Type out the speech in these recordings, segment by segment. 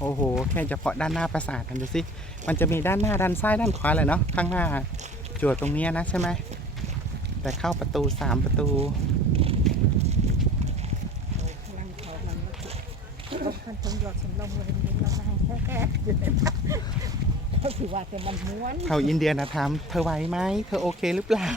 โอ้โห แค่เฉพาะด้านหน้าปราสาทกันดูสิ มันจะมีด้านหน้าด้านซ้ายด้านขวาเลยเนาะ ข้างหน้าจวดตรงเนี้ยนะใช่ไหม แต่เข้าประตูสามประตูนั่งเขามันก็ขั้นตรงยอดสำรองเลยมันนั่งแค่อยู่ในบ้านก็ถือว่าแต่มันม้วนเขาอินเดียนะถามเธอไหวไหม เธอโอเคหรือเปล่า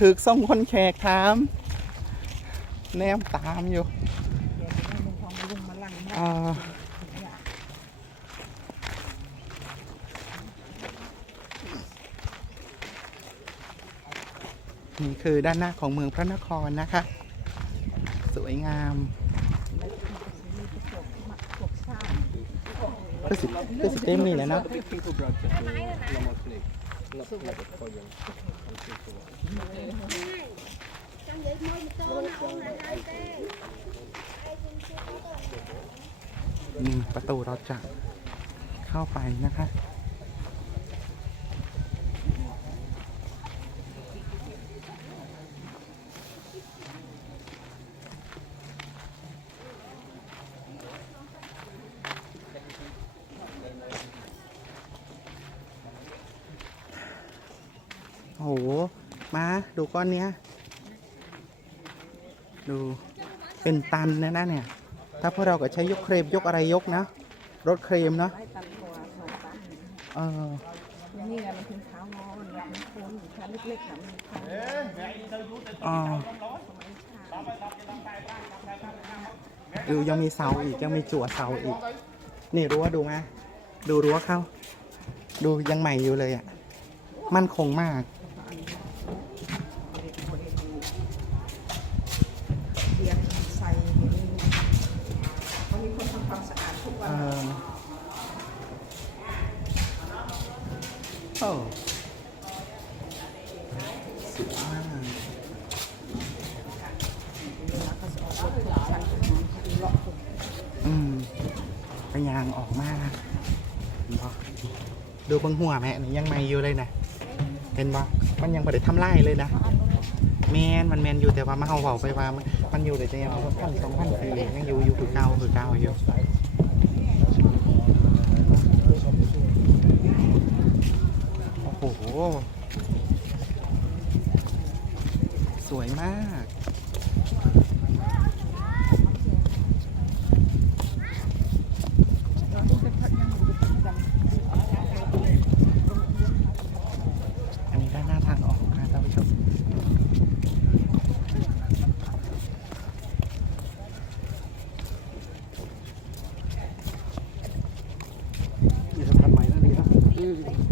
ถึกส่งคนแขกถาม แนมตามอยู่เดี๋ยวนี้มันทองลุงมาลังมากอ่านี่คือด้านหน้าของเมืองพระนครนะคะ สวยงามมีกระจกมักกบซ่าก็สิก็สิเต็มนี่แหละเนาะ นี่ประตูเราจะเข้าไปนะคะโอ้โหมาดูก้อนเนี้ย ดูเป็นตันนะนะเนี่ย ถ้าพวกเราก็ใช้ยกเครมยกอะไรยกนะ รถเครมเนาะองตันเออนี้ไงมันถึงเท้างอมันถึงโคนชั้นเล็กๆค่ะมันพังอ๋อดูยังมีเสาอีกยังมีจั่วเสาอีก นี่รั้วดูไหมดูรั้วเข้า ดูยังใหม่อยู่เลยอะ มั่นคงมาก เบียร์ใส่เขามีคนทำความสะอาดทุกวั เอน อ โอ้สุดมากเขาจะออกรถทุกชั้นดูเลาะทุกอืมไปยางออกมาดูเบังหัวแม่นี่ยังไม่อยู่เลยนะเห็นบ่มันยังไม่ได้ทำลายเลยนะแมนมันแมนอยู่แต่ว่ามาเอาเบาไปว่ามันมันอยู่แต่ยังพันสองพันปียังอยู่อยู่คือเก่าคือเก่าอยู่โอ้โห สวย มาก อันนี้ด้านหน้าทางออกนะท่านผู้ชม นี่สำคัญใหม่นะนี่นะ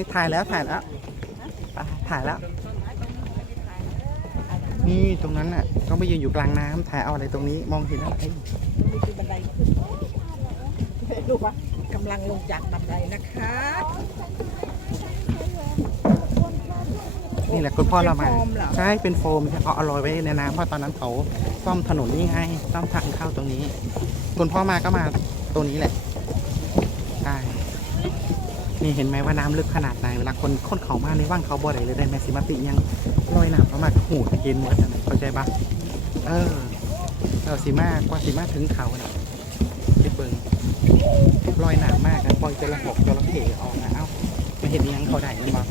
นี่ถ่ายแล้วถ่ายแล้วไปถ่ายแล้ว นี่ตรงนั้นน่ะต้องไปยืนอยู่กลางน้ำถ่ายเอาอะไรตรงนี้มองเห็นอะไรนี่คือบันไดขึ้นดูว่ากำลังลงจากบันไดนะคะนี่แหละคุณพ่อเรามาเป็นโฟมเหรอใช่เป็นโฟมเขาเอาลอยไว้ในน้ำเพราะตอนนั้นเขาซ่อมถนนนี่ไงซ่อมทางเข้าตรงนี้ คุณพ่อมาก็มาตรงนี้แหละใช่ นี่เห็นไหมว่าน้ำลึกขนาดไหนเวลาคนคนเขามาในว่างเขาบ่อใดเลยได้แมสิมาติยังลอยน้ำประมาณหูตะเกนหมดอะเข้าใจปะเออเออสีมากกว่าสีมากถึงเขาน่ะคิดเบิ่งลอยหนามากกันปล่อยจระหกจระเข้ออกนะเอ้าไม่เห็นยังเขาได้มันบอก